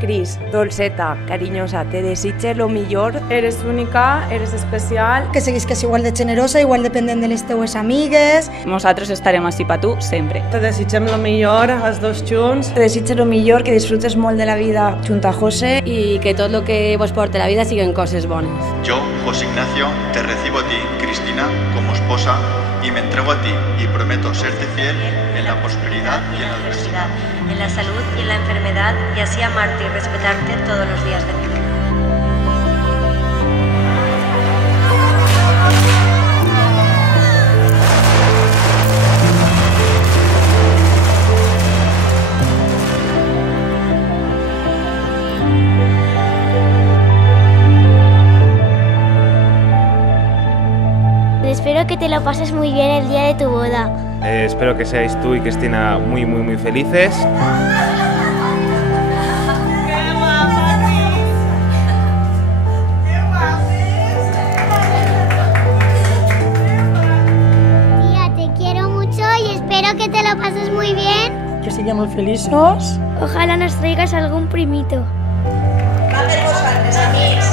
Cris, dolceta, cariñosa, te desitge lo millor. Eres única, eres especial. Que seguís que és igual de generosa, igual dependent de les teues amigues. Nosaltres estarem així per tu sempre. Te desitgem lo millor, els dos junts. Te desitge lo millor, que disfrutes molt de la vida junto a José. Y que todo lo que vos porte la vida sigan cosas buenas. Yo, José Ignacio, te recibo a ti, Cristina, como esposa y me entrego a ti y prometo serte fiel en la prosperidad y en la adversidad, en la salud y en la enfermedad, y así amarte y respetarte todos los días de mi vida. Espero que te lo pases muy bien el día de tu boda. Espero que seáis tú y Cristina muy felices. Tía, te quiero mucho y espero que te lo pases muy bien. Que siguem molt feliços. Ojalá nos traigas algún primito. Va per vosaltres, amics.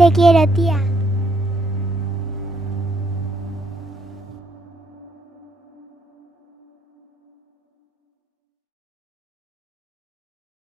Te quiero, tía.